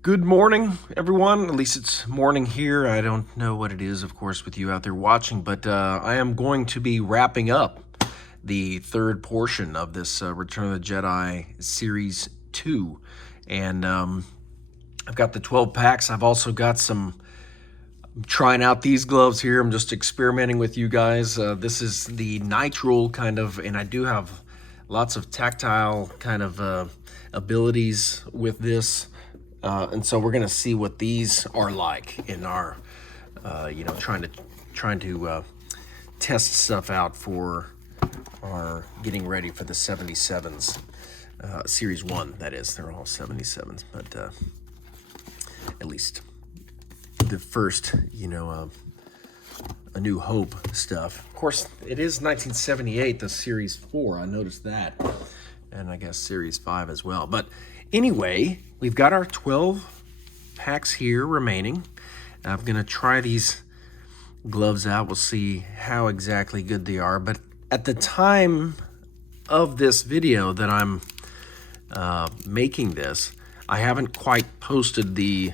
Good morning, everyone. At least it's morning here. I don't know what it is, of course, with you out there watching, but I am going to be wrapping up the third portion of this Return of the Jedi Series 2. And I've got the 12 packs. I've also got I'm trying out these gloves here. I'm just experimenting with you guys. This is the nitrile kind of, and I do have lots of tactile kind of abilities with this. And so we're gonna see what these are like in our, trying to test stuff out for our getting ready for the 77s, Series 1, that is. They're all 77s, but at least the first, A New Hope stuff. Of course, it is 1978, the Series 4. I noticed that. And I guess Series 5 as well. But anyway, we've got our 12 packs here remaining. I'm going to try these gloves out. We'll see how exactly good they are. But at the time of this video that I'm making this, I haven't quite posted the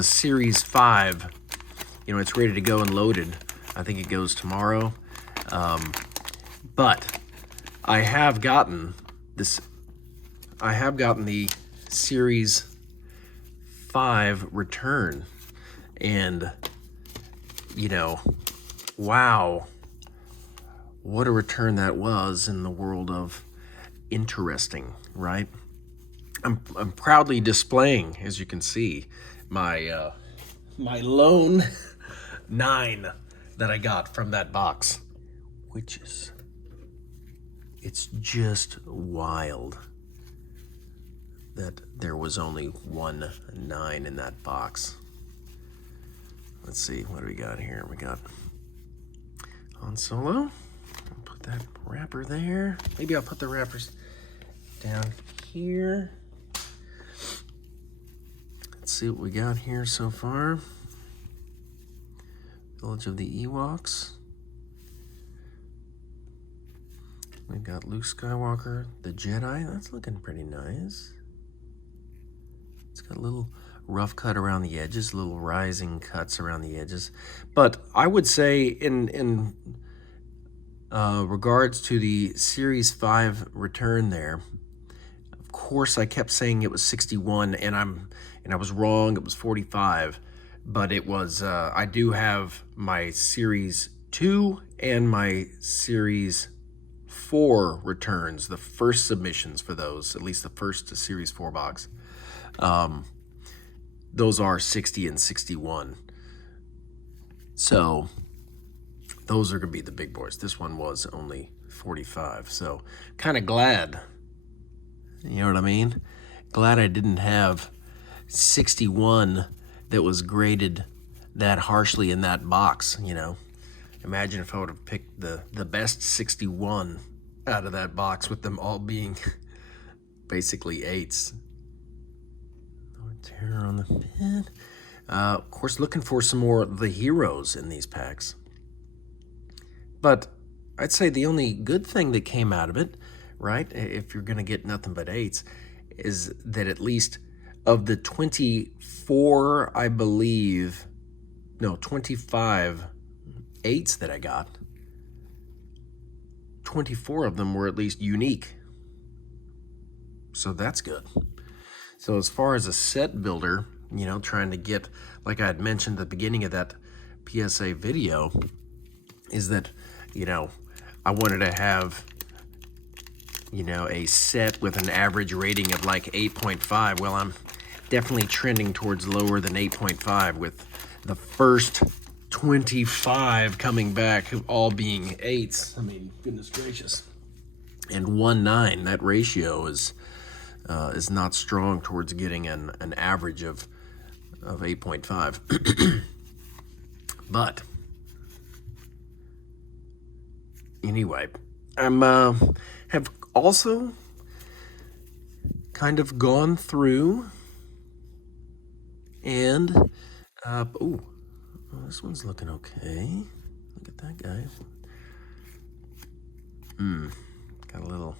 Series 5. It's ready to go and loaded. I think it goes tomorrow. But I have gotten the Series 5 return, and wow, what a return that was in the world of interesting, right? I'm proudly displaying, as you can see, my my lone 9 that I got from that box, which is, it's just wild that there was only one 9 in that box. Let's see, what do we got here? We got Han Solo. I'll put that wrapper there. Maybe I'll put the wrappers down here. Let's see what we got here so far. Village of the Ewoks. We've got Luke Skywalker, the Jedi. That's looking pretty nice. It's got a little rough cut around the edges, little rising cuts around the edges. But I would say in regards to the Series 5 return there, of course I kept saying it was 61, and I was wrong. It was 45. But it was, I do have my Series 2 and my Series 4 returns, the first submissions for those, at least the first Series 4 box. Those are 60 and 61. So those are going to be the big boys. This one was only 45. So kind of glad, you know what I mean? Glad I didn't have 61 that was graded that harshly in that box, Imagine if I would have picked the best 61 out of that box, with them all being basically 8s. Tear on the pin. Of course, looking for some more of the heroes in these packs. But I'd say the only good thing that came out of it, right, if you're going to get nothing but 8s, is that at least of the 24, I believe, no, 25 8s that I got, 24 of them were at least unique. So that's good. So as far as a set builder, trying to get, like I had mentioned at the beginning of that PSA video, is that, I wanted to have, a set with an average rating of like 8.5. Well, I'm definitely trending towards lower than 8.5, with the first 25 coming back all being 8s. I mean, goodness gracious. And 1-9, that ratio is not strong towards getting an average of 8.5. But anyway, I'm have also kind of gone through and this one's looking okay. Look at that guy. Got a little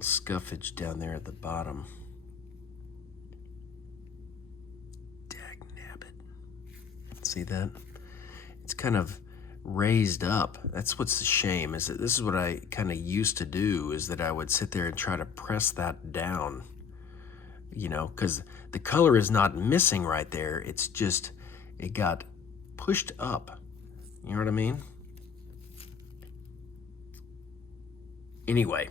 scuffage down there at the bottom. See that? It's kind of raised up. That's what's the shame, is that this is what I kind of used to do, is that I would sit there and try to press that down, you know, because the color is not missing right there. It's just, it got pushed up. You know what I mean? Anyway,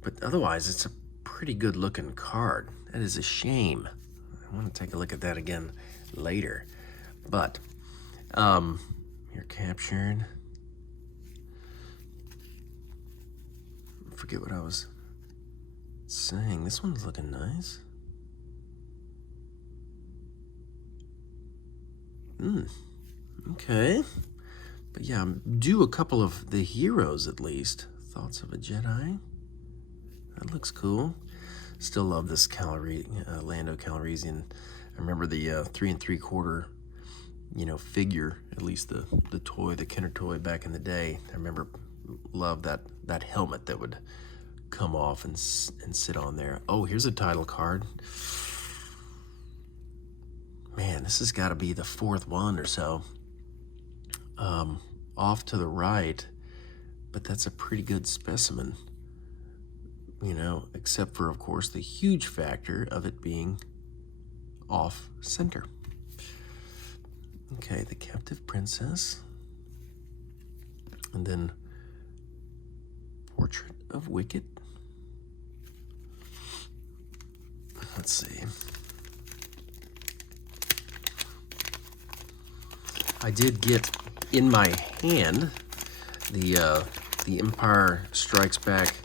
but otherwise it's a pretty good looking card. That is a shame. I want to take a look at that again later. But you're captured. I forget what I was saying. This one's looking nice. Okay. But yeah, do a couple of the heroes at least. Thoughts of a Jedi. That looks cool. Still love this Lando Calrissian. I remember the 3 3/4, you know, figure, at least the toy, the Kenner toy back in the day. I remember, loved that helmet that would come off and sit on there. Oh, here's a title card. Man, this has got to be the 4th one or so. Off to the right, but that's a pretty good specimen, you know, except for, of course, the huge factor of it being off center. Okay, the Captive Princess, and then Portrait of Wicket. Let's see. I did get in my hand the Empire Strikes Back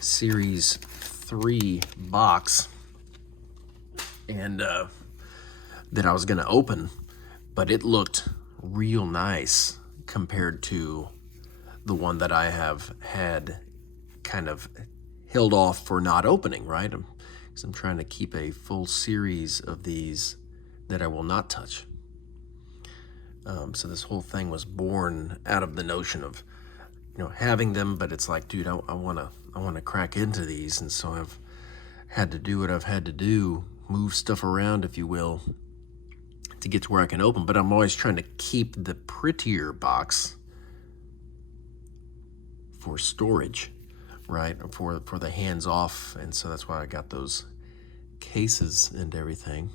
Series 3 box, and that I was going to open, but it looked real nice compared to the one that I have had kind of held off for not opening, right? Because I'm trying to keep a full series of these that I will not touch. So this whole thing was born out of the notion of, you know, having them, but it's like, dude, I want to crack into these, and so I've had to do what I've had to do, move stuff around, if you will, to get to where I can open. But I'm always trying to keep the prettier box for storage, right? For the hands off, and so that's why I got those cases and everything.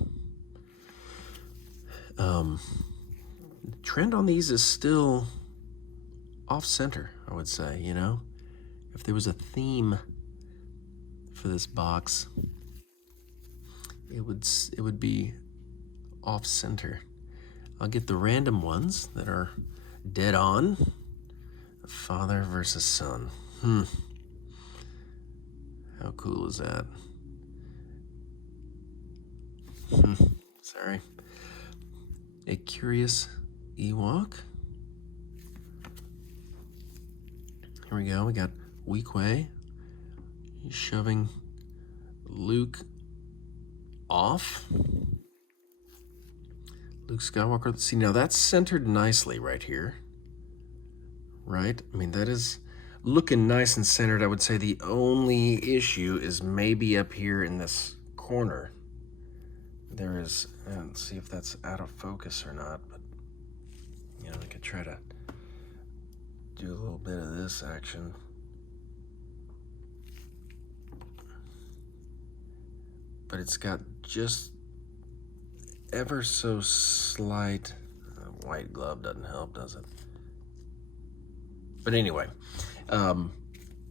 Trend on these is still off center, I would say, you know. If there was a theme for this box, it would be off center. I'll get the random ones that are dead on. Father versus son. How cool is that? Sorry. A Curious Ewok. Here we go. We got Weequay. He's shoving Luke off. Luke Skywalker. See, now that's centered nicely right here. Right? I mean, that is looking nice and centered. I would say the only issue is maybe up here in this corner. There is, let's see if that's out of focus or not, but, you know, I could try to do a little bit of this action. But it's got just ever so slight, white glove doesn't help, does it? But anyway,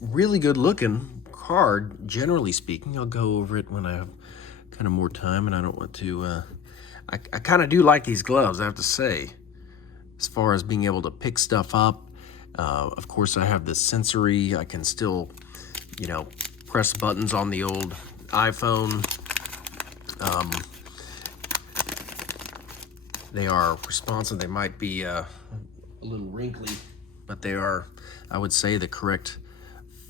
really good looking card, generally speaking. I'll go over it when I have kind of more time, and I don't want to, I kind of do like these gloves, I have to say, as far as being able to pick stuff up. Of course, I have this sensory. I can still, you know, press buttons on the old iPhone. They are responsive. They might be a little wrinkly, but they are, I would say, the correct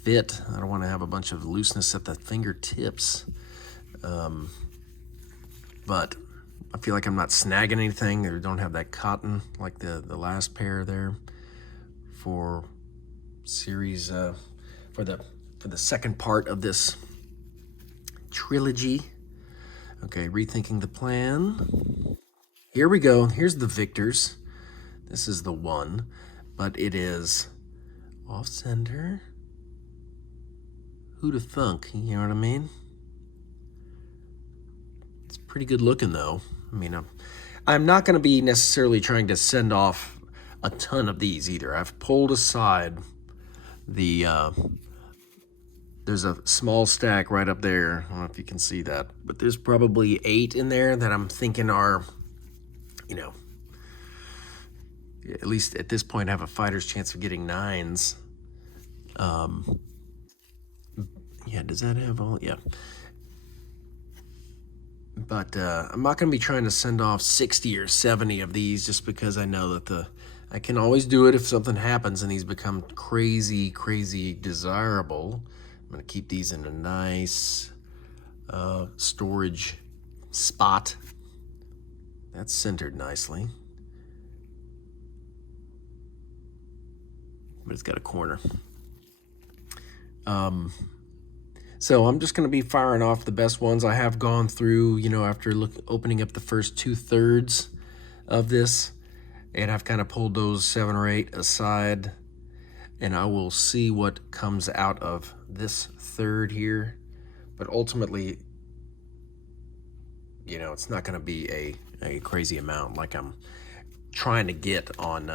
fit. I don't want to have a bunch of looseness at the fingertips. But I feel like I'm not snagging anything. They don't have that cotton like the last pair there for series, for the second part of this trilogy. Okay, rethinking the plan. Here we go. Here's the victors. This is the one, but it is off center. Who'da thunk, you know what I mean? It's pretty good looking though. I mean, I'm not going to be necessarily trying to send off a ton of these either. I've pulled aside the, there's a small stack right up there. I don't know if you can see that, but there's probably 8 in there that I'm thinking are, you know, at least at this point have a fighter's chance of getting 9s. Yeah, does that have all? Yeah. But I'm not going to be trying to send off 60 or 70 of these just because I know that I can always do it if something happens and these become crazy, crazy desirable. I'm going to keep these in a nice storage spot. That's centered nicely. But it's got a corner. So I'm just going to be firing off the best ones. I have gone through, you know, after opening up the first 2/3 of this, and I've kind of pulled those 7 or 8 aside, and I will see what comes out of this third here. But ultimately, you know, it's not going to be a crazy amount like I'm trying to get on,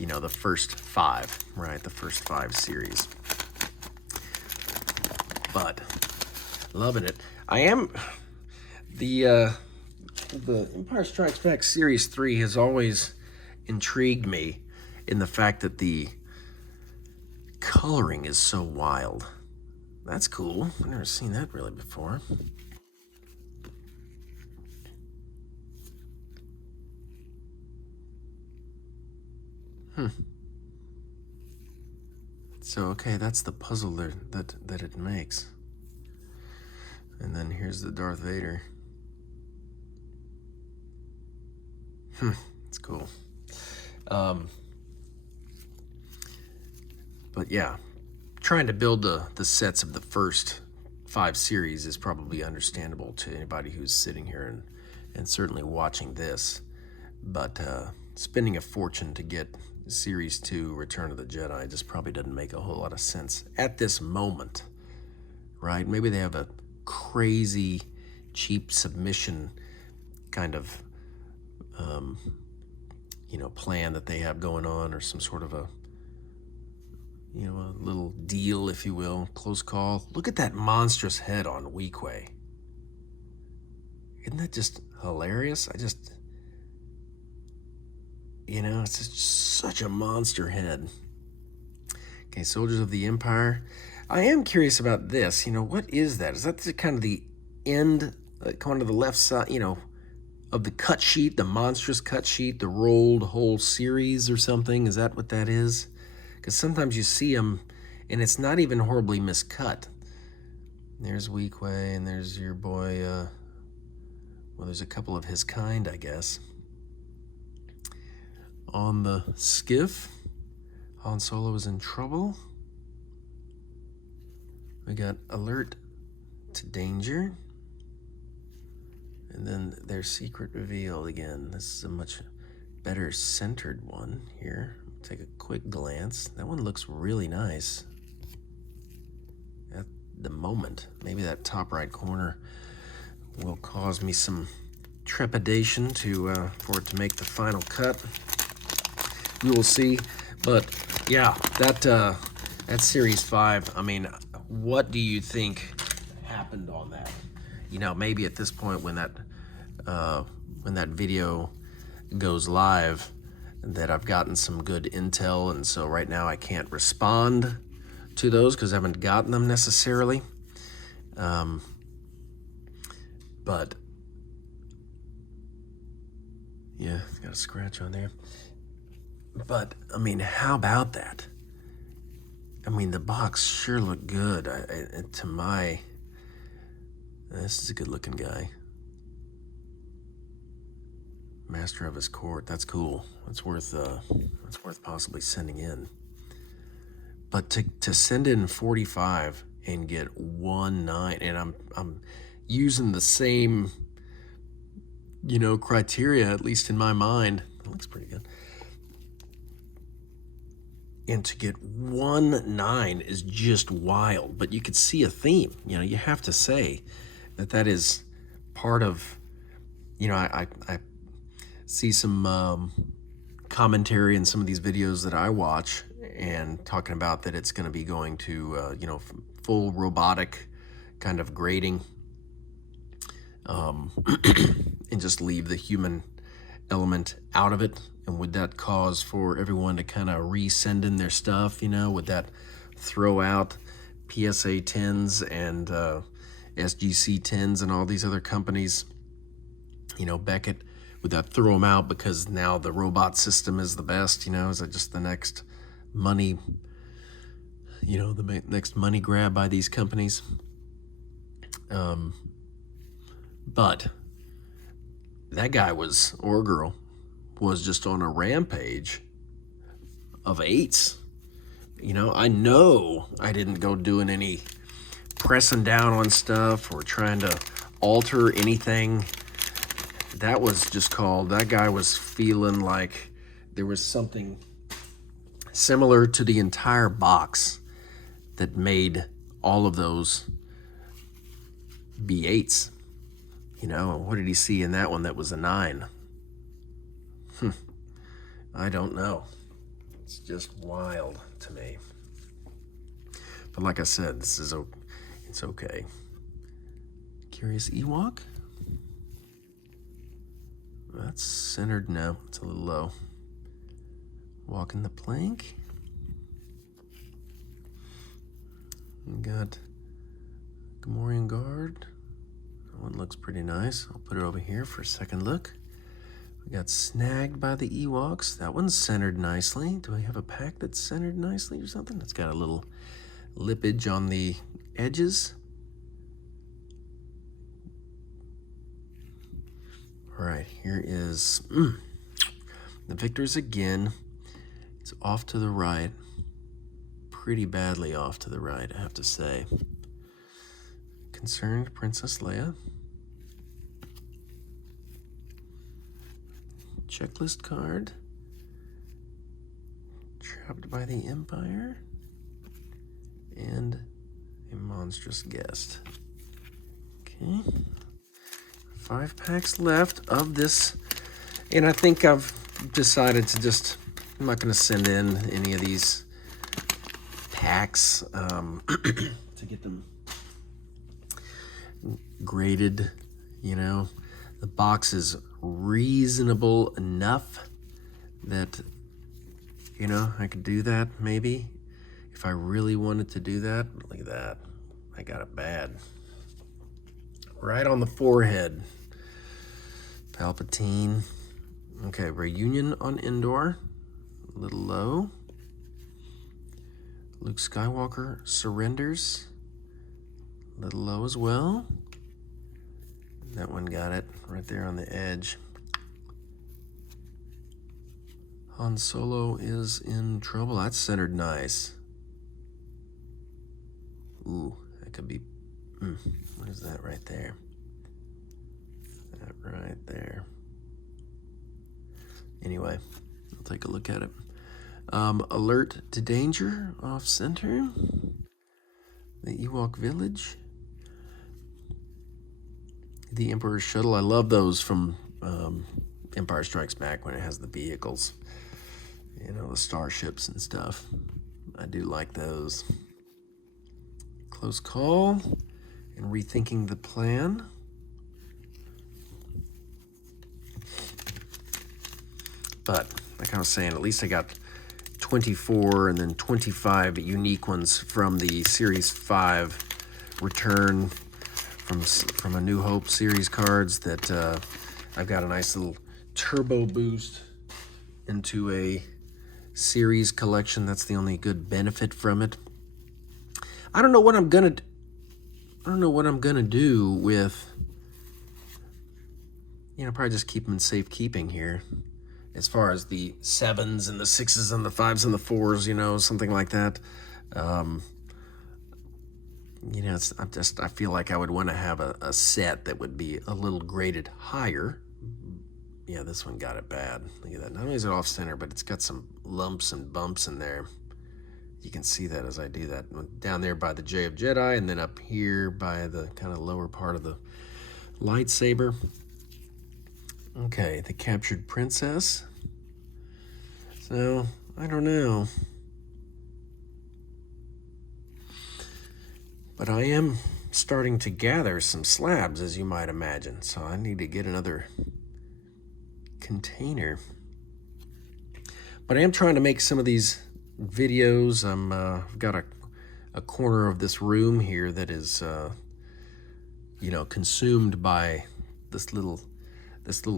you know, the first 5, right? The first 5 series. But loving it. I am the Empire Strikes Back Series 3 has always intrigued me in the fact that the coloring is so wild. That's cool. I've never seen that really before. So, okay, that's the puzzle there that it makes. And then here's the Darth Vader. It's cool. But yeah, trying to build the sets of the first 5 series is probably understandable to anybody who's sitting here and certainly watching this. But spending a fortune to get Series 2 Return of the Jedi just probably doesn't make a whole lot of sense at this moment, right? Maybe they have a crazy cheap submission kind of you know, plan that they have going on, or some sort of a, you know, a little deal, if you will, close call. Look at that monstrous head on Weequay. Isn't that just hilarious? You know, it's just such a monster head. Okay, Soldiers of the Empire. I am curious about this. You know, what is that? Is that kind of the end, kind of the left side, you know, of the cut sheet, the monstrous cut sheet, the rolled whole series or something? Is that what that is? Because sometimes you see them, and it's not even horribly miscut. There's Weequay, and there's your boy, well, there's a couple of his kind, I guess. On the skiff, Han Solo is in trouble. We got alert to danger. And then their secret revealed again. This is a much better centered one here. Take a quick glance. That one looks really nice at the moment. Maybe that top right corner will cause me some trepidation for it to make the final cut. We will see. But yeah, that Series 5, I mean, what do you think happened on that? You know, maybe at this point when that video goes live, that I've gotten some good intel, and so right now I can't respond to those because I haven't gotten them necessarily. But yeah, it's got a scratch on there. But I mean, how about that? I mean, the box sure looked good. This is a good looking guy. Master of his court. That's cool. That's worth possibly sending in. But to send in 45 and get 1/9, and I'm using the same, you know, criteria, at least in my mind. That looks pretty good. And to get 1.9 is just wild, but you could see a theme. You have to say that is part of, I see some commentary in some of these videos that I watch and talking about that it's going to be going to, full robotic kind of grading, and just leave the human element out of it. And would that cause for everyone to kind of resend in their stuff? Would that throw out PSA 10s and SGC 10s and all these other companies? Beckett, would that throw them out because now the robot system is the best? Is it just the next money, the next money grab by these companies? But that guy or girl was just on a rampage of 8s. I know I didn't go doing any pressing down on stuff or trying to alter anything. That was just that guy was feeling like there was something similar to the entire box that made all of those be 8s. What did he see in that one that was a 9? I don't know. It's just wild to me. But like I said, it's okay. Curious Ewok? That's centered now. It's a little low. Walking the plank. We got Gamorrean Guard. That one looks pretty nice. I'll put it over here for a second look. We got Snagged by the Ewoks. That one's centered nicely. Do I have a pack that's centered nicely or something? It's got a little lippage on the edges. All right, here is the Victors again. It's off to the right. Pretty badly off to the right, I have to say. Concerned Princess Leia. Checklist card. Trapped by the Empire. And a monstrous guest. Okay. 5 packs left of this. And I think I've decided to I'm not going to send in any of these packs to get them graded. The box is reasonable enough that I could do that maybe if I really wanted to do that. Look at that, I got it bad right on the forehead. Palpatine. Okay, Reunion on Endor, a little low. Luke Skywalker surrenders, a little low as well. That one got it right there on the edge. Han Solo is in trouble. That's centered nice. Ooh, that could be, what is that right there? That right there. Anyway, I'll take a look at it. Alert to danger, off center. The Ewok Village. The Emperor's Shuttle. I love those from Empire Strikes Back when it has the vehicles. The starships and stuff. I do like those. Close Call and Rethinking the Plan. But, like I was saying, at least I got 24 and then 25 unique ones from the Series 5 return from A New Hope series cards that I've got a nice little turbo boost into a series collection. That's the only good benefit from it. I don't know what I'm gonna do with, probably just keep them in safekeeping here. As far as the 7s and the 6s and the 5s and the 4s, something like that. I feel like I would want to have a set that would be a little graded higher. Yeah, this one got it bad. Look at that. Not only is it off center, but it's got some lumps and bumps in there. You can see that as I do that. Down there by the J of Jedi, and then up here by the kind of lower part of the lightsaber. Okay, the captured princess. So, I don't know. But I am starting to gather some slabs, as you might imagine. So I need to get another container. But I am trying to make some of these videos. I've got a corner of this room here that is, consumed by this little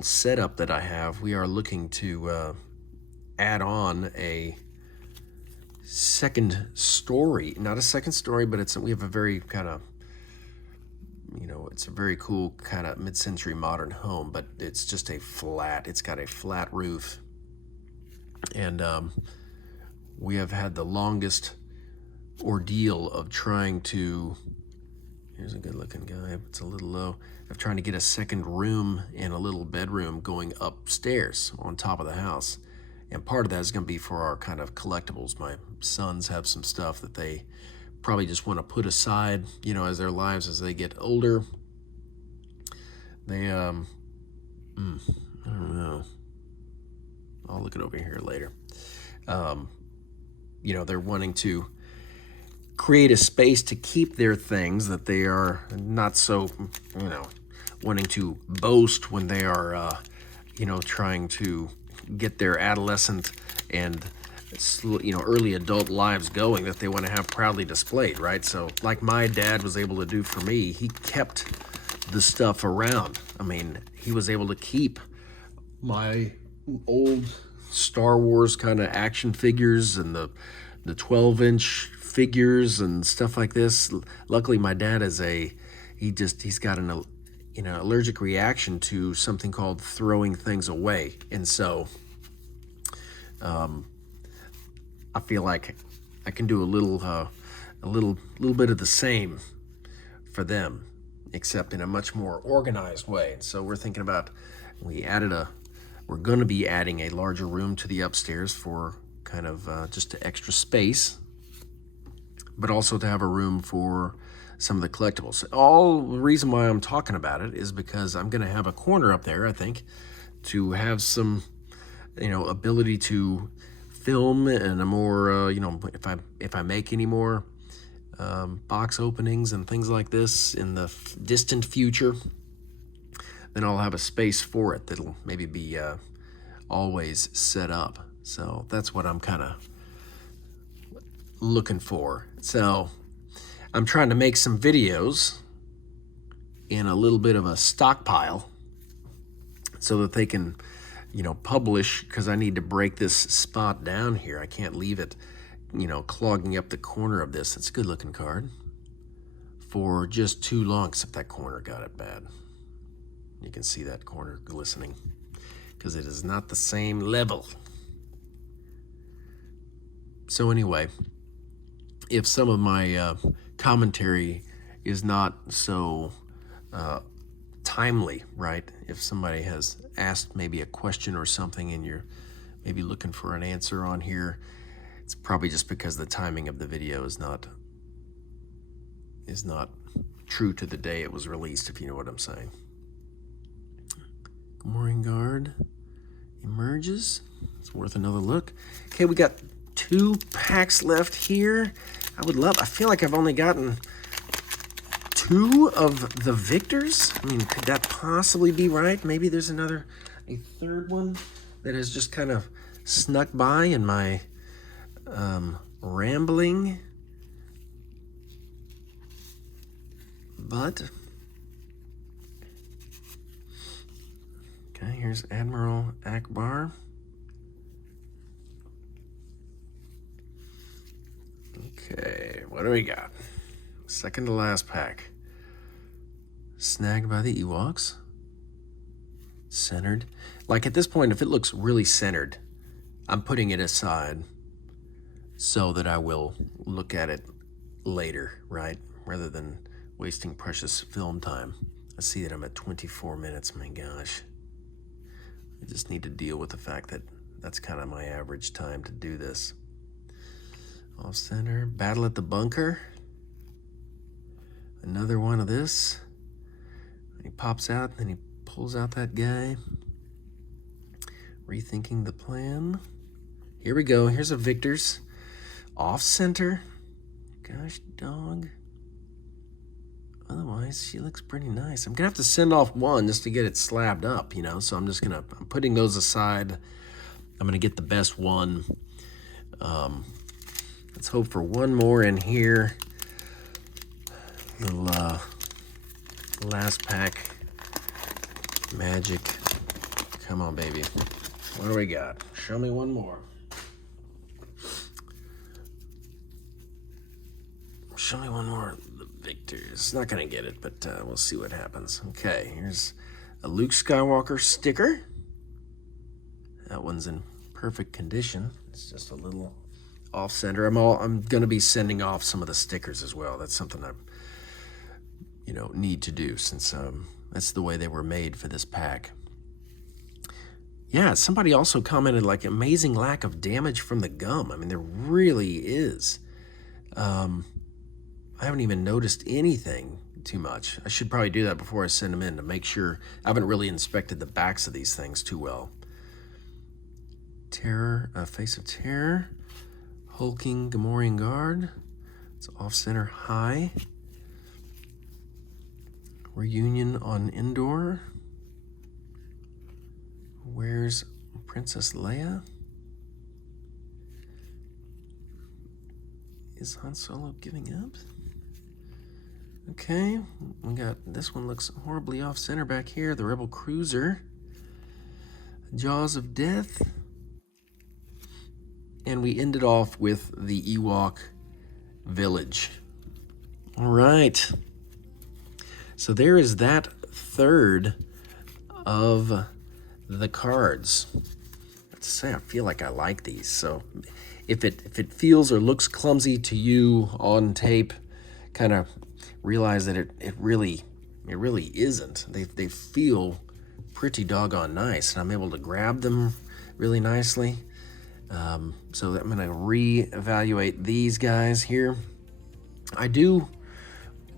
setup that I have. We are looking to add on a second story. Not a second story, but we have a very kind of, it's a very cool kind of mid-century modern home, but it's just it's got a flat roof. And we have had the longest ordeal of trying to, here's a good looking guy, it's a little low, of trying to get a second room and a little bedroom going upstairs on top of the house. And part of that is going to be for our kind of collectibles. My sons have some stuff that they probably just want to put aside, as their lives, as they get older. They, I don't know. I'll look it over here later. They're wanting to create a space to keep their things that they are not so, wanting to boast when they are, trying to get their adolescent and early adult lives going, that they want to have proudly displayed, right? So like my dad was able to do for me, he kept the stuff around. I mean, he was able to keep my old Star Wars kind of action figures and the 12-inch figures and stuff like this. Luckily my dad is he's got an allergic reaction to something called throwing things away. And so I feel like I can do a little bit of the same for them, except in a much more organized way. So we're thinking about, we're going to be adding a larger room to the upstairs for kind of just extra space, but also to have a room for some of the collectibles. All the reason why I'm talking about it is because I'm going to have a corner up there, I think, to have some, ability to film and a more, if I make any more box openings and things like this in the distant future, then I'll have a space for it that'll maybe be always set up. So that's what I'm kind of looking for. So I'm trying to make some videos in a little bit of a stockpile so that they can, publish, because I need to break this spot down here. I can't leave it, clogging up the corner of this. It's a good looking card for just too long, except that corner got it bad. You can see that corner glistening because it is not the same level. So anyway, if some of my commentary is not so timely, right? If somebody has asked maybe a question or something and you're maybe looking for an answer on here, it's probably just because the timing of the video is not true to the day it was released, if you know what I'm saying. Mooring guard emerges. It's worth another look. Okay, we got 2 packs left here. I feel like I've only gotten 2 of the victors. I mean, could that possibly be right? Maybe there's a third one that has just kind of snuck by in my rambling. But okay, here's Admiral Akbar. Okay, what do we got? Second to last pack. Snagged by the Ewoks. Centered. Like at this point, if it looks really centered, I'm putting it aside so that I will look at it later, right? Rather than wasting precious film time. I see that I'm at 24 minutes, my gosh. I just need to deal with the fact that that's kind of my average time to do this. Off center. Battle at the bunker. Another one of this. He pops out, and then he pulls out that guy. Rethinking the plan. Here we go. Here's a Victor's. Off center. Gosh, dog. Otherwise, she looks pretty nice. I'm going to have to send off one just to get it slabbed up, you know. So I'm putting those aside. I'm going to get the best one. Let's hope for one more in here. Little last pack magic. Come on, baby. What do we got? Show me one more. Show me one more. The Victor's not gonna get it, but we'll see what happens. Okay, here's a Luke Skywalker sticker. That one's in perfect condition. It's just a little off center. I'm gonna be sending off some of the stickers as well. That's something I need to do, since that's the way they were made for this pack. Yeah, somebody also commented, like, amazing lack of damage from the gum. I mean, there really is. I haven't even noticed anything too much. I should probably do that before I send them in to make sure. I haven't really inspected the backs of these things too well. Terror, Face of Terror. Hulking Gamorrean Guard. It's off-center high. Reunion on Endor. Where's Princess Leia? Is Han Solo giving up? Okay, we got, this one looks horribly off-center back here. The Rebel Cruiser. Jaws of Death. And we ended off with the Ewok Village. All right. So there is that third of the cards. Let's say I feel like I like these. So if it feels or looks clumsy to you on tape, kind of realize that it really isn't. They feel pretty doggone nice, and I'm able to grab them really nicely. So I'm going to reevaluate these guys here. I do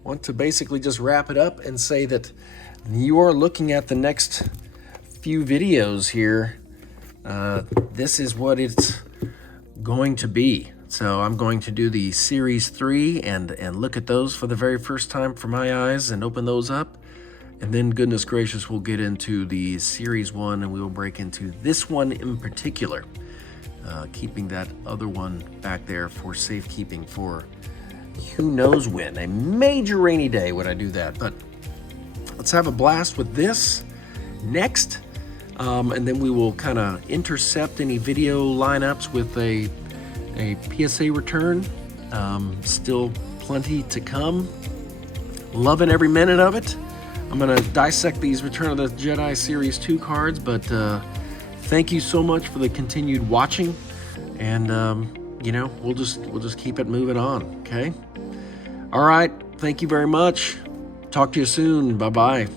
want to basically just wrap it up and say that you are looking at the next few videos here. This is what it's going to be. So I'm going to do the Series 3 and look at those for the very first time for my eyes and open those up. And then, goodness gracious, we'll get into the Series 1 and we will break into this one in particular. Keeping that other one back there for safekeeping for who knows when. A major rainy day would I do that. But let's have a blast with this next. And then we will kind of intercept any video lineups with a PSA return. Still plenty to come. Loving every minute of it. I'm going to dissect these Return of the Jedi Series 2 cards, but thank you so much for the continued watching. And, we'll just keep it moving on, okay? All right. Thank you very much. Talk to you soon. Bye-bye.